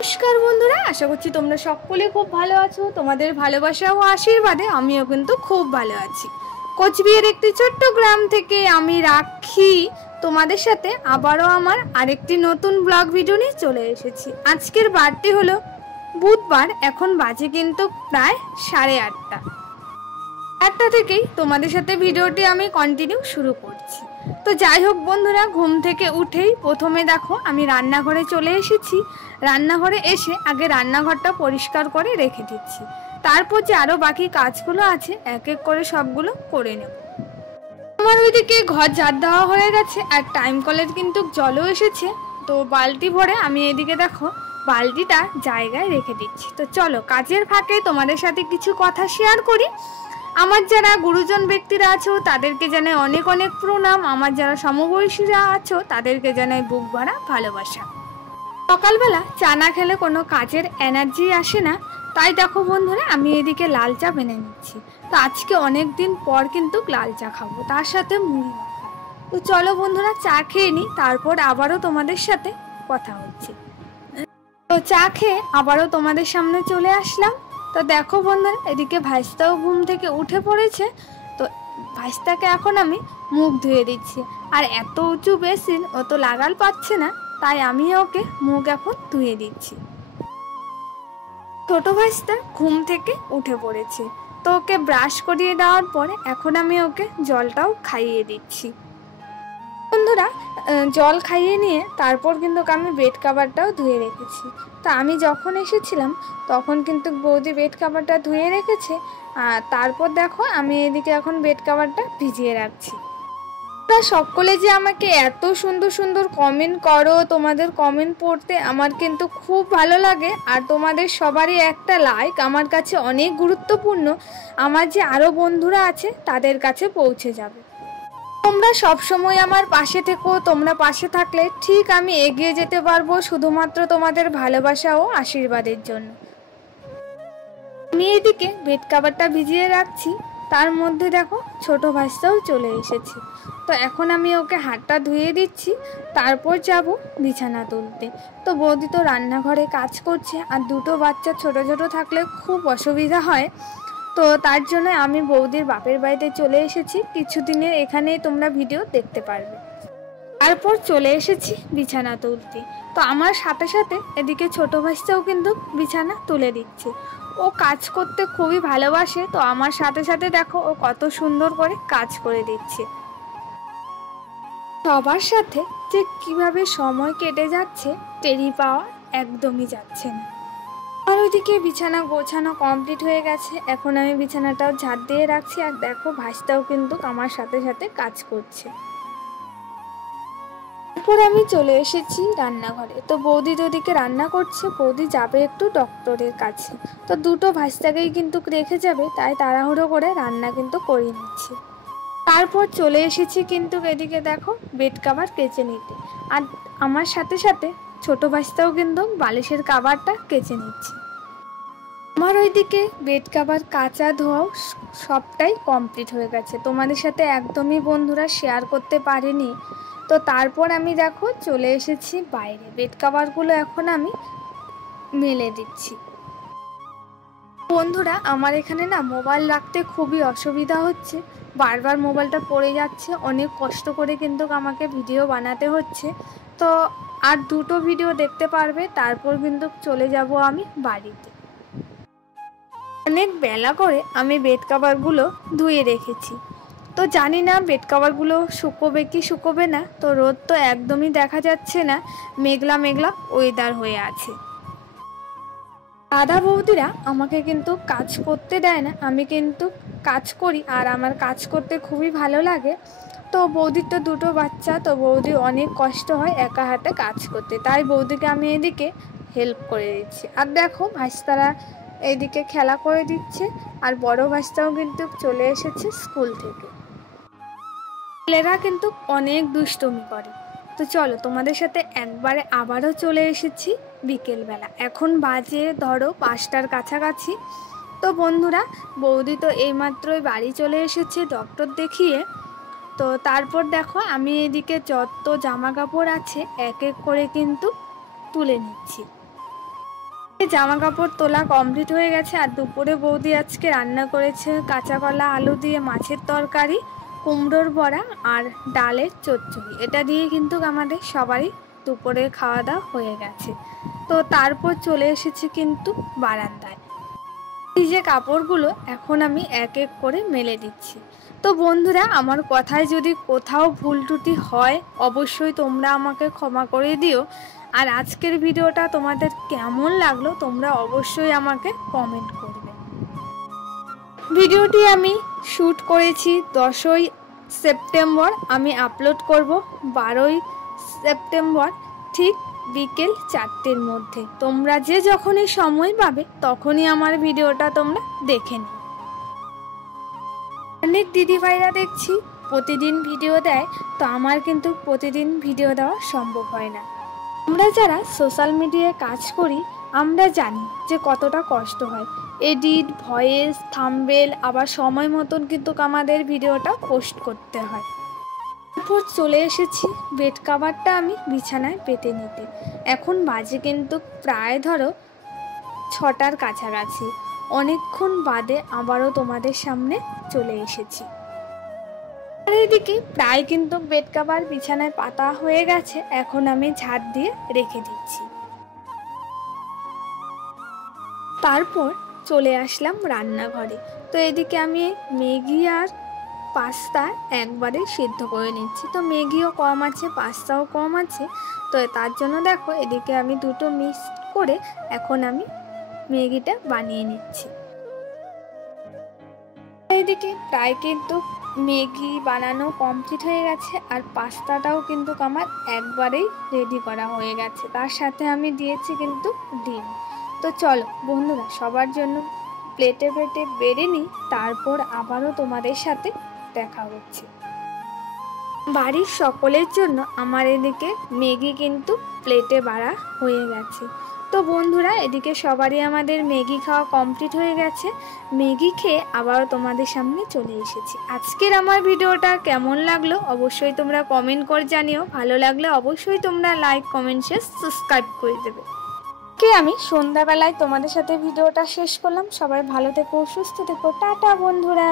নমস্কার বন্ধুরা, আশা করছি তোমরা সকলে খুব ভালো আছো। তোমাদের ভালোবাসা ও আশীর্বাদে আমিও কিন্তু খুব ভালো আছি। কোচবিহার একটি ছোট্ট গ্রাম থেকে আমি রাখি তোমাদের সাথে আবারও আমার আরেকটি নতুন ব্লগ ভিডিও নিয়ে চলে এসেছি। আজকের বারটি হলো বুধবার, এখন বাজে কিন্তু প্রায় 8:30। একটা থেকেই তোমাদের সাথে ভিডিওটি আমি কন্টিনিউ শুরু করছি। তো যাই হোক বন্ধুরা, ঘুম থেকে উঠেই প্রথমে দেখো আমি রান্নাঘরে চলে এসেছি। রান্নাঘরে এসে আগে রান্নাঘরটা পরিষ্কার করে রেখে দিচ্ছি, তারপর যে আরও বাকি কাজগুলো আছে এক এক করে সবগুলো করে নেব। আমার ওইদিকে ঘর ঝাড় দেওয়া হয়ে গেছে আর টাইম কলের কিন্তু জলও এসেছে। তো বালতি ভরে আমি এদিকে দেখো বালতিটা জায়গায় রেখে দিচ্ছি। তো চলো কাজের ফাঁকে তোমাদের সাথে কিছু কথা শেয়ার করি। আমার যারা গুরুজন ব্যক্তিরা আছো তাদেরকে জানাই অনেক অনেক প্রণাম। আমার যারা সমবয়সীরা আছো তাদেরকে জানাই বুক ভরা ভালোবাসা। সকালবেলা চা না খেলে কোনো কাজের এনার্জি আসে না, তাই দেখো বন্ধুরা আমি এদিকে লাল চা বেনে নিচ্ছি। তো আজকে অনেক দিন পর কিন্তু লাল চা খাবো, তার সাথে মুড়ি মাখা। তো চলো বন্ধুরা চা খেয়ে নিই, তারপর আবারও তোমাদের সাথে কথা হচ্ছে। তো চা খেয়ে আবারও তোমাদের সামনে চলে আসলাম। তো দেখো বন্ধুরা এদিকে ভাইস্তাও ঘুম থেকে উঠে পড়েছে। তো ভাইস্তাকে এখন আমি মুখ ধুয়ে দিচ্ছি, আর এত উঁচু বেসিন ও তো লাগাল পাচ্ছে না, তাই আমি ওকে মুখ এখন ধুয়ে দিচ্ছি। ছোট ভাইস্তা ঘুম থেকে উঠে পড়েছে, তো ওকে ব্রাশ করিয়ে দেওয়ার পরে এখন আমি ওকে জলটাও খাইয়ে দিচ্ছি। বন্ধুরা জল খাইয়ে নিয়ে তারপর কিন্তু আমি বেড কাভারটাও ধুয়ে রেখেছি। তো আমি যখন এসেছিলাম তখন কিন্তু বৌদি বেড কাভারটা ধুয়ে রেখেছে, আর তারপর দেখো আমি এদিকে এখন বেড কাভারটা ভিজিয়ে রাখছি। তোমরা সকলে যে আমাকে এত সুন্দর সুন্দর কমেন্ট করো, তোমাদের কমেন্ট পড়তে আমার কিন্তু খুব ভালো লাগে। আর তোমাদের সবারই একটা লাইক আমার কাছে অনেক গুরুত্বপূর্ণ, আমার যে আরও বন্ধুরা আছে তাদের কাছে পৌঁছে যাবে। তোমরা সবসময় আমার পাশে থেকো, তোমরা পাশে থাকলে ঠিক আমি এগিয়ে যেতে পারবো, শুধুমাত্র তোমাদের ভালোবাসা ও আশীর্বাদের জন্য। আমি এদিকে বেড কাভারটা ভিজিয়ে রাখছি, তার মধ্যে দেখো ছোট ভাইস্তাও চলে এসেছে। তো এখন আমি ওকে হাতটা ধুয়ে দিচ্ছি, তারপর যাব বিছানা তুলতে। তো বৌদি তো রান্নাঘরে কাজ করছে, আর দুটো বাচ্চা ছোট ছোট থাকলে খুব অসুবিধা হয়। তো তার জন্য আমি বৌদির বাপের বাড়িতে চলে এসেছি, কিছুদিনের এখানেই তোমরা ভিডিও দেখতে পারবে। তারপর চলে এসেছি বিছানা তুলতে। তো আমার সাথে সাথে এদিকে ছোট ভাইস্তাও কিন্তু বিছানা তুলে দিচ্ছে। ও কাজ করতে খুবই ভালোবাসে, তো আমার সাথে সাথে দেখো ও কত সুন্দর করে কাজ করে দিচ্ছে। সবার সাথে যে কিভাবে সময় কেটে যাচ্ছে টেরি পাওয়া একদমই যাচ্ছে না। আর ওইদিকে বিছানা গোছানো কমপ্লিট হয়ে গেছে, এখন আমি বিছানাটাও ঝাড় দিয়ে রাখছি। আর দেখো ভাইস্তাও কিন্তু আমার সাথে সাথে কাজ করছে। তারপর আমি চলে এসেছি রান্নাঘরে। তো বৌদি ওদিকে রান্না করছে, বৌদি যাবে একটু ডক্টরের কাছে। তো দুটো ভাইস্তাকেই কিন্তু রেখে যাবে, তাই তাড়াহুড়ো করে রান্না কিন্তু করে নিচ্ছি। তারপর চলে এসেছি কিন্তু এদিকে দেখো বেড কাভার কেচে নিতে, আর আমার সাথে সাথে ছোট ভাইস্তাও কিন্তু বালিশের কাভারটা কেচে নিচ্ছে। আমার ওইদিকে বেড কাভার কাচা ধোয়াও সবটাই কমপ্লিট হয়ে গেছে, তোমাদের সাথে একদমই বন্ধুরা শেয়ার করতে পারিনি। তো তারপর আমি দেখো চলে এসেছি বাইরে, বেড কাভারগুলো এখন আমি মেলে দিচ্ছি। বন্ধুরা আমার এখানে না মোবাইল রাখতে খুবই অসুবিধা হচ্ছে, বারবার মোবাইলটা পড়ে যাচ্ছে, অনেক কষ্ট করে কিন্তু আমাকে ভিডিও বানাতে হচ্ছে। তো আর দুটো ভিডিও দেখতে পারবে, তারপর কিন্তু চলে যাব আমি বাড়িতে। অনেক বেলা করে আমি বেড কাভারগুলো ধুয়ে রেখেছি। তো জানি না বেড কাভারগুলো শুকোবে কি শুকোবে না, তো রোদ তো একদমই দেখা যাচ্ছে না, মেঘলা মেঘলা ওয়েদার হয়ে আছে। দাদা বৌদিরা আমাকে কিন্তু কাজ করতে দেয় না, আমি কিন্তু কাজ করি, আর আমার কাজ করতে খুবই ভালো লাগে। তো বৌদির তো দুটো বাচ্চা, তো বৌদির অনেক কষ্ট হয় একা হাতে কাজ করতে, তাই বৌদিকে আমি এদিকে হেল্প করে দিচ্ছি। আর দেখো ভাইস্তারা এইদিকে খেলা করে দিচ্ছে, আর বড় ভাইস্তাও কিন্তু চলে এসেছে স্কুল থেকে। ছেলেরা কিন্তু অনেক দুষ্টুমি করে। তো চলো তোমাদের সাথে একবারে আবারও চলে এসেছি বিকেলবেলা, এখন বাজে ধরো 5টার কাছাকাছি। তো বন্ধুরা বৌদি তো এইমাত্রই বাড়ি চলে এসেছে ডক্টর দেখিয়ে। তো তারপর দেখো আমি এদিকে যত জামা কাপড় আছে এক এক করে কিন্তু তুলে নিচ্ছি। জামা কাপড় তোলা কমপ্লিট হয়ে গেছে। আর দুপুরে বৌদি আজকে রান্না করেছে কাঁচা কলা আলু দিয়ে মাছের তরকারি, কুমড়োর বড়া আর ডালের চচ্চড়ি। এটা দিয়ে কিন্তু আমাদের সবারই দুপুরে খাওয়া দাওয়া হয়ে গেছে। তো তারপর চলে এসেছি কিন্তু বারান্দায়। এই যে কাপড়গুলো এখন আমি এক এক করে মেলে দিচ্ছি। তো বন্ধুরা, আমার কথায় যদি কোথাও ভুল ত্রুটি হয় অবশ্যই তোমরা আমাকে ক্ষমা করে দিও। আর আজকের ভিডিওটা তোমাদের কেমন লাগলো তোমরা অবশ্যই আমাকে কমেন্ট করবে। ভিডিওটি আমি শ্যুট করেছি 10ই সেপ্টেম্বর, আমি আপলোড করব 12ই সেপ্টেম্বর ঠিক বিকেল 4টের মধ্যে। তোমরা যে যখনই সময় পাবে তখনই আমার ভিডিওটা তোমরা দেখে নিও। অনেক দিদিভাইরা দেখছি প্রতিদিন ভিডিও দেয়, তো আমার কিন্তু প্রতিদিন ভিডিও দেওয়া সম্ভব হয় না। আমরা যারা সোশ্যাল মিডিয়ায় কাজ করি আমরা জানি যে কতটা কষ্ট হয়। এডিট, ভয়েস, থাম্বনেল, আবার সময় মতন কিন্তু আমাদের ভিডিওটা পোস্ট করতে হয়। তারপর চলে এসেছি বেড কাভারটা আমি বিছানায় পেতে নিতে। এখন বাজে কিন্তু প্রায় ধরো 6টার কাছাকাছি। অনেকক্ষণ বাদে আবারও তোমাদের সামনে চলে এসেছি। আর এদিকে প্রায় কিন্তু বেড কাভার বিছানায় পাতা হয়ে গেছে, এখন আমি ঝাড় দিয়ে রেখে দিচ্ছি। তারপর চলে আসলাম রান্নাঘরে। তো এদিকে আমি ম্যাগি আর পাস্তা একবারে সিদ্ধ করে নিচ্ছি। তো ম্যাগিও কম আছে, পাস্তাও কম আছে, তো তার জন্য দেখো এদিকে আমি দুটো মিক্স করে এখন আমি ম্যাগিটা বানিয়ে নিচ্ছি। এদিকে প্রায় কিন্তু ম্যাগি বানানো কমপ্লিট হয়ে গেছে আর পাস্তাটাও কিন্তু আমার একবারেই রেডি করা হয়ে গেছে। তার সাথে আমি দিয়েছি কিন্তু ডিম। তো চলো বন্ধুরা, সবার জন্য প্লেটে প্লেটে বেড়ে নিই, তারপর আবারও তোমাদের সাথে দেখা হচ্ছে। বাড়ির সকলের জন্য আমার এদিকে ম্যাগি কিন্তু প্লেটে বাড়া হয়ে গেছে। তো বন্ধুরা, এদিকে সবারই আমাদের ম্যাগি খাওয়া কমপ্লিট হয়ে গেছে। ম্যাগি খেয়ে আবারও তোমাদের সামনে চলে এসেছি। আজকের আমার ভিডিওটা কেমন লাগলো অবশ্যই তোমরা কমেন্ট করে জানিও। ভালো লাগলে অবশ্যই তোমরা লাইক, কমেন্ট, শেয়ার, সাবস্ক্রাইব করে দেবে। আমি সন্ধ্যাবেলায় তোমাদের সাথে ভিডিওটা শেষ করলাম। সবাই ভালো থেকো, সুস্থ থেকো, টাটা বন্ধুরা।